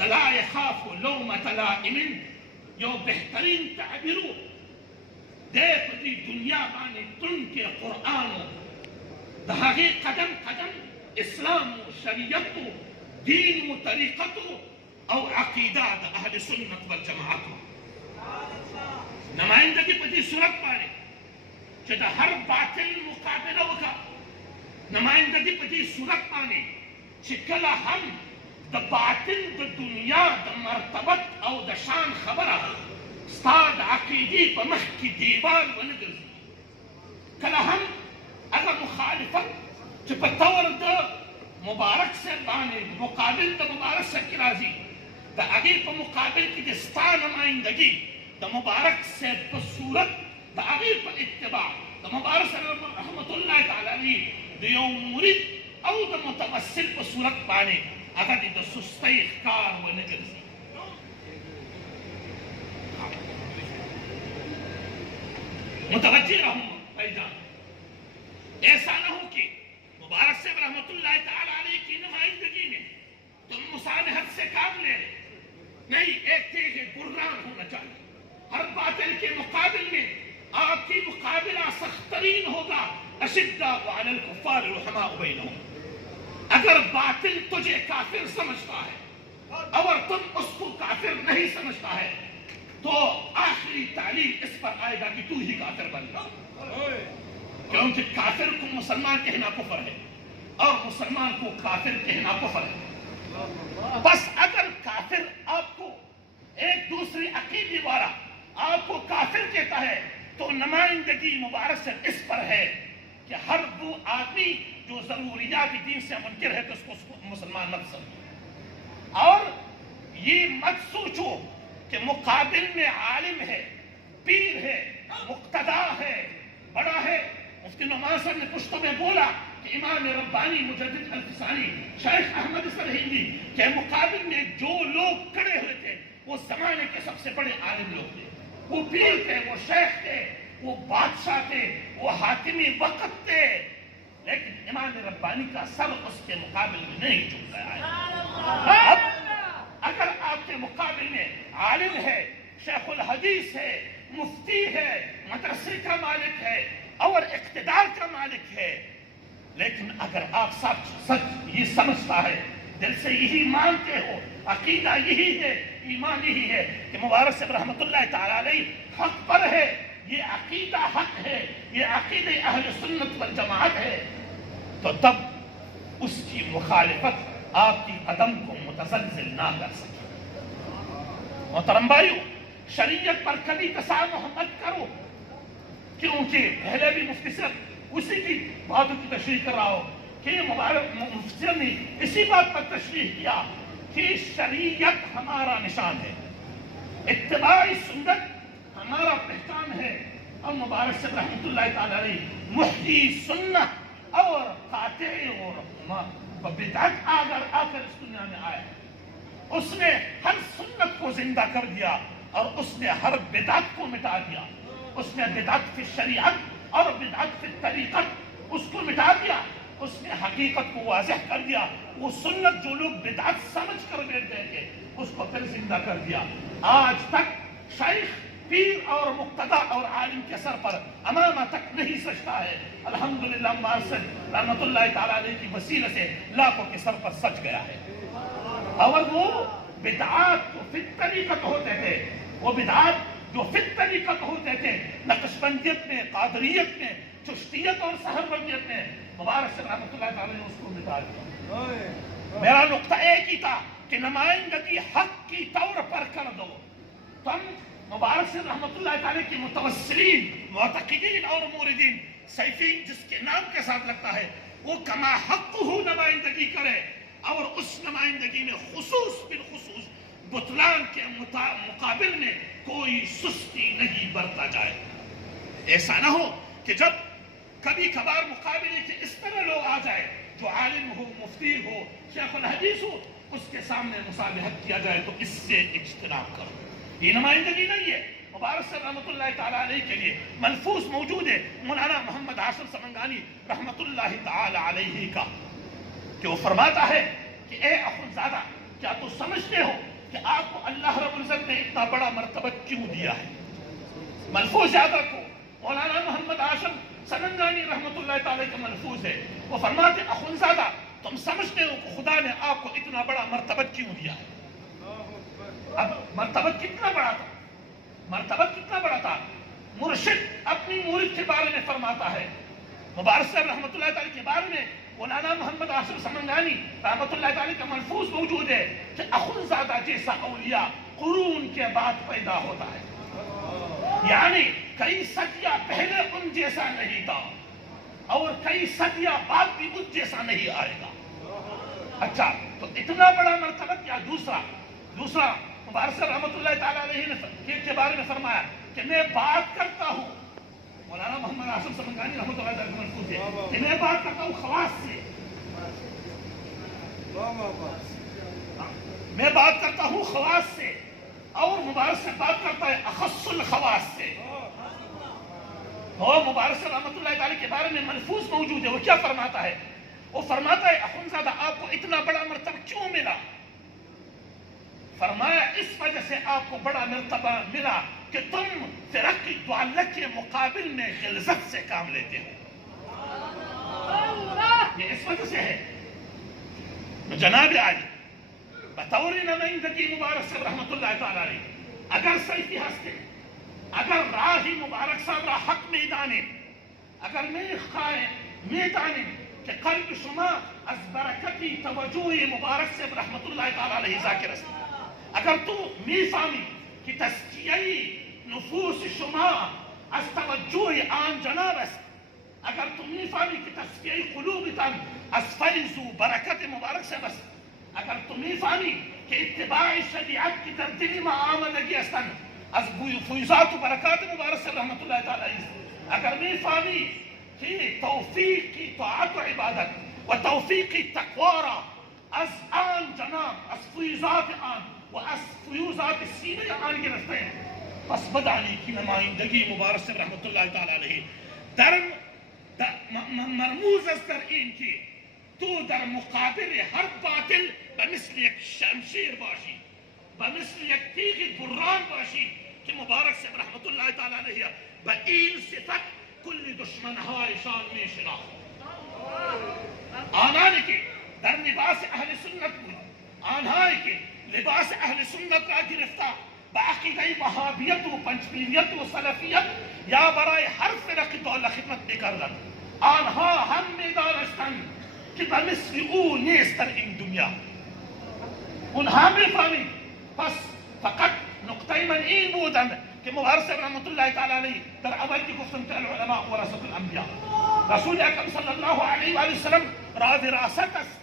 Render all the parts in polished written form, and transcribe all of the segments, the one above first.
لا يخاف لومة لائم جو بہترین تعبیرو دے پتی دنیا بانی تن کے قرآنو دہاغی قدم قدم اسلام و شریعت و دین و طریقت او عقیدات اہل سنت والجماعت نمائندگی پتی صورت پانے چھتا ہر باطل مقابلہ وکا نمائندگی پتی صورت پانے چھکلا ہم دا باطل دا دنیا دا مرتبت او دا شان خبرہ استاد عقیدی پا مخ کی دیوار ونگر کلا ہم اگر مخالفت چھپا طور دا مبارک سے بانے مقابل دا مبارک سے کرازی دا اگر پا مقابل کی دستا نمائندگی دا مبارک سے بصورت دا اگر پا اتباع دا مبارک سے رحمت اللہ تعالی علیہ دا یوم مرید او دا متوسل بصورت بانے اگر دا سستی اخکار ونگر سی متوجہ رہوں بھائی جان ایسا نہ ہو کہ مبارک سے رحمت اللہ تعالی علیہ کی نمائندگی میں تم مسانحت سے کام لے نہیں ایک تیغ قرآن ہونا چاہیے ہر باطل کے مقابل میں آپ کی مقابلہ سخت ترین ہوگا اشداء علی الکفار رحماء بینہم اگر باطل تجھے کافر سمجھتا ہے اور تم اس کو کافر نہیں سمجھتا ہے تو آخری تعلیم اس پر آئے گا کہ تو ہی کافر بن گا کیونکہ کافر کو مسلمان کہنا کفر ہے اور مسلمان کو کافر کہنا کفر ہے بس اگر کافر آپ کو ایک دوسری عقیدے والا آپ کو کافر کہتا ہے تو نمائندگی مبارک سے اس پر ہے کہ ہر وہ آدمی جو ضروریات دین سے منکر ہے تو اس کو مسلمان مت سمجھو اور یہ مت سوچو کہ مقابل میں عالم ہے پیر ہے مقتدا ہے بڑا ہے مفتی نعمان صاحب نے پشتوں میں بولا کہ امام ربانی مجدد الفسانی شیخ احمد سرہندی کے مقابل میں جو لوگ کھڑے ہوئے تھے وہ زمانے کے سب سے بڑے عالم لوگ تھے وہ پیر تھے وہ شیخ تھے وہ بادشاہ تھے وہ حاکمی وقت تھے لیکن امام ربانی کا سر اس کے مقابل میں نہیں جھک گیا ہے اب اگر آپ کے مقابل میں عالم ہے شیخ الحدیث ہے مفتی ہے مدرسے کا مالک ہے اور اقتدار کا مالک ہے لیکن اگر آپ سچ یہ سمجھتا ہے دل سے یہی مانتے ہو عقیدہ یہی ہے ایمان یہی ہے کہ مبارک صاحب رحمت اللہ تعالی علیہ حق پر ہے یہ عقیدہ حق ہے یہ عقیدہ اہل سنت والجماعت ہے تو تب اس کی مخالفت آپ کی قدم کو متزلزل نہ کر سکے محترم بھائیو شریعت پر کبھی تسامح مت کرو کیونکہ پہلے بھی مفتی صاحب اسی کی باتوں کی تشریح کر رہا ہو کہ مبارک مفتی صاحب نے اسی بات پر تشریح کیا کہ شریعت ہمارا نشان ہے اتباع سنت ہمارا پہچان ہے اور مبارک صاحب رحمت اللہ تعالی علیہ محیی سنت اور قاطع اور بدعت آ کر اس دنیا میں آئے اس نے ہر سنت کو زندہ کر دیا اور اس نے ہر بدعت کو مٹا دیا اس نے بدعت فی شریعت اور بدعت فی طریقت اس کو مٹا دیا اس نے حقیقت کو واضح کر دیا وہ سنت جو لوگ بدعت سمجھ کر بیٹھ گئے تھے اس کو پھر زندہ کر دیا آج تک شیخ پیر اور مقتدا اور عالم کے سر پر امامہ تک نہیں سجتا ہے الحمدللہ مارسل رحمت اللہ تعالیٰ علیہ کی وسیلہ سے لاکھوں کے سر پر سج گیا ہے اور وہ بدعات جو فی طریقت ہوتے تھے وہ بدعات جو فی طریقت ہوتے تھے نقشبندیت میں قادریت میں چشتیت اور سہروردیت میں مبارک سے رحمت اللہ تعالیٰ نے اس کو مٹا دیا میرا نقطہ ایک ہی تھا کہ نمائندگی حق کی طور پر کر دو تم مبارک سے رحمت اللہ تعالیٰ کی متوسلین معتقدین اور موردین سیفین جس کے نام کے ساتھ لگتا ہے وہ کما حق ہو نمائندگی کرے اور اس نمائندگی میں خصوص بالخصوص بطلان کے مقابل میں کوئی سستی نہیں برتا جائے ایسا نہ ہو کہ جب کبھی کبھار مقابلے کے اس طرح لوگ آ جائے جو عالم ہو مفتی ہو شیخ الحدیث ہو اس کے سامنے مصالحت کیا جائے تو اس سے اجتناب کرو یہ نمائندگی نہیں ہے مبارک صاحب رحمت اللہ تعالیٰ علیہ کے لیے ملفوظ موجود ہے مولانا محمد عاشر سمنگانی رحمت اللہ تعالیٰ علیہ کا کہ وہ فرماتا ہے کہ اے اخوندزادہ کیا تو سمجھتے ہو اللہ رب العزت نے اتنا بڑا مرتبہ کیوں دیا ہے؟ ملفوظ یاد رکھو، مولانا محمد ہاشم سننگانی رحمۃ اللہ تعالی کا ملفوظ ہے، وہ فرماتے اخونزادہ تم سمجھتے ہو کہ خدا نے آپ کو اتنا بڑا مرتبہ کیوں دیا ہے؟ اب مرتبہ کتنا بڑا تھا، مرتبہ کتنا بڑا تھا؟ مرشد اپنی مرید کے بارے میں فرماتا ہے، مبارک صاحب رحمۃ اللہ تعالی کے بارے میں مولانا محمد ہاشم سمنگانی رحمۃ اللہ تعالی کا ملفوظ موجود ہے کہ اخونزادہ جیسا اولیاء قرون کے بعد پیدا ہوتا ہے، یعنی کئی صدیاں پہلے ان جیسا نہیں تھا اور کئی صدیاں بعد بھی ان جیسا نہیں آئے گا۔ اچھا، تو اتنا بڑا مرتبہ کیا؟ دوسرا مبارک صاحب رحمۃ اللہ تعالی علیہ نے کے بارے میں فرمایا کہ میں بات کرتا ہوں، مولانا محمد ہاشم سمنگانی رحمۃ اللہ تعالی کا ملفوظ ہے کہ میں بات کرتا ہوں خواص سے، میں بات کرتا ہوں خواص سے، اور مبارک سے بات کرتا ہے اخص الخواص سے۔ اور مبارک سے رحمۃ اللہ تعالی کے بارے میں ملفوظ موجود ہے، وہ کیا فرماتا ہے؟ وہ فرماتا ہے اخونزادہ آپ کو اتنا بڑا مرتبہ کیوں ملا؟ فرمایا اس وجہ سے آپ کو بڑا مرتبہ ملا کہ تم فرق ضالہ کے مقابل میں غلظت سے کام لیتے ہو، یہ اس وجہ سے ہے۔ جناب عالی بطور نمائندگی مبارک صاحب رحمۃ اللہ تعالی علیہ اگر سیفی ہستے، اگر راہی مبارک صاحب را حق میدانے، اگر میدانے کہ قلب شما از برکتی توجہ مبارک صاحب رحمۃ اللہ تعالی علیہ ذاکر است، اگر تو میفهمی که تزکیه نفوس شما از توجه آن جناب است، اگر تو میفهمی که تزکیه قلوبتان از فیض و برکت مبارک صاحب است، اگر تو میفهمی که اتباع شریعت کی در دل ما آمدگی هستند از فیضات و برکات مبارک صاحب رحمت الله تعالی است، اگر میفهمی که توفیق طاعت و عبادت و توفیق تقوا را از آن جناب از فیضات آن و از فیوزات سینه آن گرفته ہیں، پس بدانی کی نمائندگی مبارک صاحب رحمت اللہ تعالی علیہ در مرموز است در این که تو در مقابل هر باطل بمثل یک شمشیر باشی، بمثل یک تیغ بران باشی که مبارک صاحب رحمت الله تعالی علیہ با این صفت کل دشمنهایشان می شناخت، آنانی که در لباس اهل سنت بود، آنهایی که لباس اہل سنت را گرفتہ بعقیدہ وہابیت و پنجپیریت و سلفیت یا برای ہر فرق دولہ خدمت بکردن، آنها هم میدانستند که بمثل او نیست در این دنیا، اونها میفهمید. پس فقط نقطه من این بودند که مبارک صاحب رحمت الله تعالی علیه در اول که گفتم که العلماء ورثة الانبیاء، رسول اکرم صلی الله علیه و سلم را وراثت است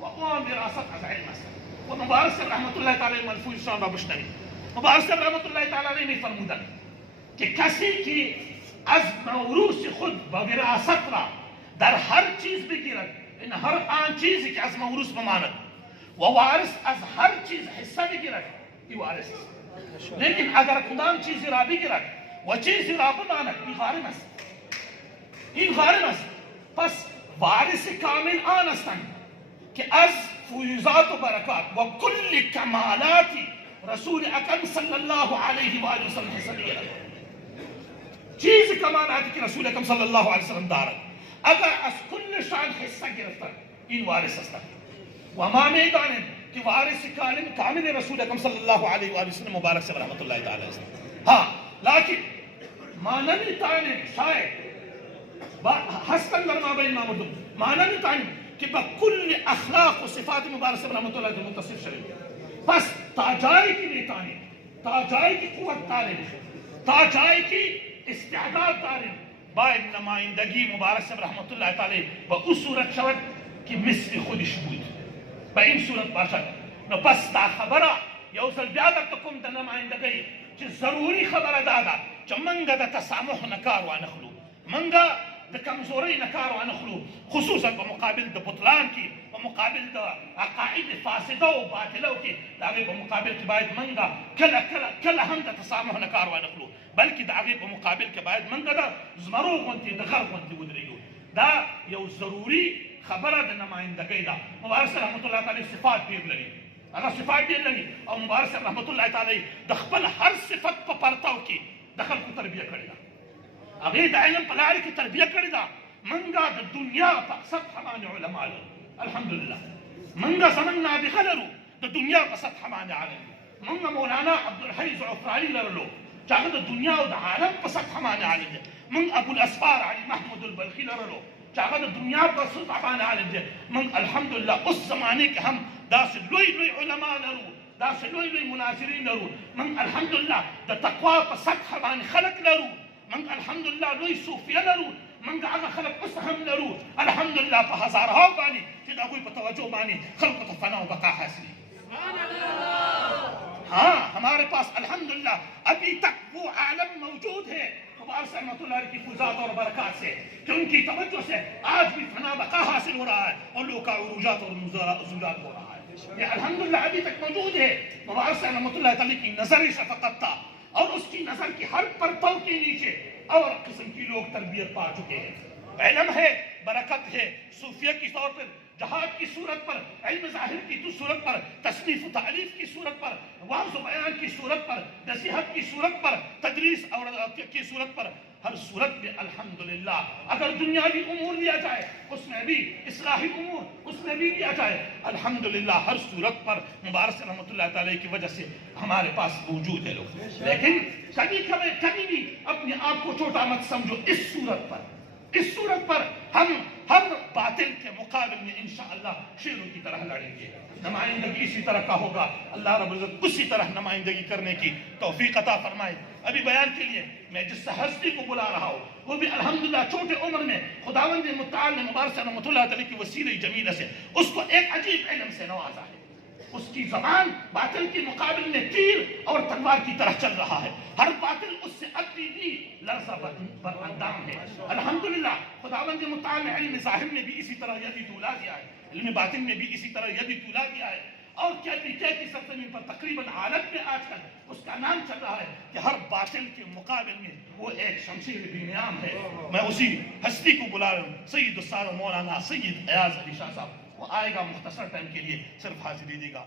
و اون وراثت از علم است. و مبارک صاحب رحمت اللہ تعالی علیہ ملفوظ شان را بشنوید. مبارک صاحب رحمت اللہ تعالی علیہ می فرمودند که کسی که از موروث خود و وراثت را در هر چیز بگیرد، این هر آن چیزی که از موروث بماند و وارث از هر چیز حصہ بگیرد، این وارث است. لیکن اگر کدام چیزی را بگیرد و چیزی را بماند، این غارم است، این غارم است. پس وارث کامل آن هستند کہ از فیوزات و برکات و کل کمالات رسول اکرم صلی اللہ علیہ وآلہ وسلم حصہ گرد، چیز کمالاتی کہ رسول اکرم صلی اللہ علیہ وسلم دارد، اگر از کل شان حصہ گرفتن، این وارث هستند. و ما میدانیم کہ وارث کامل رسول اکرم صلی اللہ علیہ وآلہ وسلم مبارک صاحب رحمت اللہ تعالی علیہ. ہاں لیکن ما نمیتانیم شاید هستن در ما بین ما مردم، ما نمیتانیم کہ بکل اخلاق و صفات مبارک صاحب رحمت اللہ تعالی متصف شوید. پس تا جائے کی نیتانی، تا جائے کی قوت داریم، تا جائے کی استعداد داریم، باید نمائندگی مبارک صاحب رحمت اللہ تعالی با اس صورت شود کہ مثل خودش بود، با این صورت باشد. نو پس تا خبره یوزل بیادر تکم دا نمائندگی چه ضروری خبره دادا چه منگا دا تسامح نکار وانخلو، منگا دا کمزوری نکار وانخلو، خصوصا بمقابل دا بطلان کی، بمقابل دا عقائد فاسدہ و باطلہ کی، داغی بمقابل کی باید منگا کلا ہم دا تسامح نکار وانخلو، بلکہ داغی بمقابل کی باید منگا دا زمرو غنتی دا غرب غنتی ودریگو. دا یو ضروری خبره دا نمائندگی دا. مبارک رحمت اللہ تعالی صفات بیر لگی، اللہ صفات دے لگی اور مبارک صاحب رحمت اللہ تعالی دخبل ہر صفت پا پرتاو کی دخل کو تربیہ کری دا اگر دا علم پلاری کی تربیہ کری دا منگا دا دنیا پا سطح مان علماء لرو الحمدللہ منگا زمن نابغہ لرو دا دنیا پا سطح مان عالم منگا مولانا عبدالحی زعفرانی لرلو چاہتا دا دنیا و دا عالم پا سطح مان عالم دے من ابو الاسفار علی محمود البلخی لرلو چاہتا دا دنیا پا سطح مان عالم دے من الحمدللہ اس زمانے کے ہم دا سے لوی علماء لرو دا سے لوی مناظرین لرو من الحمدللہ دا تقوی پا سطح مان خلق لرو من الحمدللہ لوی صوفیہ لرو من دا اگا خلق اس ہم لرو الحمدللہ پا ہزارہاں بانی کہ دا کوئی پا توجہ بانی خلق تا فنا و بقا حاصلی ہاں ہمارے پاس الحمدللہ ابھی تک وہ عالم موجود ہے مبارک رحمت اللہ کی فضات اور برکات سے کہ ان کی توجہ سے آج بھی فنا بقا حاصل ہو رہا ہے اور لوگ کا عروجات اور زجاج ہو رہا ہے یہ الحمدللہ ابھی تک موجود ہے مبارک رحمت اللہ تعالی کی نظر شفقت تھا اور اس کی نظر کی ہر پرتوں کے نیچے اور قسم کی لوگ تربیت پا چکے ہیں علم ہے برکت ہے صوفیہ کی طور پر جہاد کی صورت پر علم ظاہر کی صورت پر تصنیف و تعلیف کی صورت پر وعظ و بیان کی صورت پر نصیحت کی صورت پر تدریس اور کی صورت پر ہر صورت میں الحمدللہ اگر دنیاوی امور لیا جائے اس میں بھی اصلاحی امور اس میں بھی لیا جائے الحمدللہ ہر صورت پر مبارک رحمت اللہ تعالی کی وجہ سے ہمارے پاس موجود ہے لوگ لیکن کبھی بھی اپنے آپ کو چھوٹا مت سمجھو اس صورت پر ہم ہر باطل کے مقابل میں انشاءاللہ شیروں کی طرح لڑیں گے نمائندگی اسی طرح کا ہوگا اللہ رب العزت اسی طرح نمائندگی کرنے کی توفیق عطا فرمائے ابھی بیان کے لیے میں جس ہستی کو بلا رہا ہوں وہ بھی الحمدللہ چھوٹے عمر میں خداوند متعال نے مبارک رحمۃ اللہ تعالی کی وسیلہ جمیلہ سے اس کو ایک عجیب علم سے نوازا ہے اس کی زبان باطل کے مقابل میں تیر اور تلوار کی طرح چل رہا ہے ہر باطل اس سے ابھی بھی لرزہ بر اندام ہے الحمدللہ خداوند متعال نے علم ظاہر میں بھی اسی طرح یدی تولا دیا ہے علم باطن میں بھی اسی طرح یدی تولا دیا ہے اور کیا کی سرزمین پر تقریباً عالم میں آج کل اس کا نام چل رہا ہے کہ ہر باطل کے مقابل میں وہ ایک شمشیر بھی نیام ہے میں اسی ہستی کو بلا رہا ہوں سید السادہ مولانا سید ایاز علی شاہ صاحب وہ آئے گا مختصر ٹائم کے لیے صرف حاضری دے گا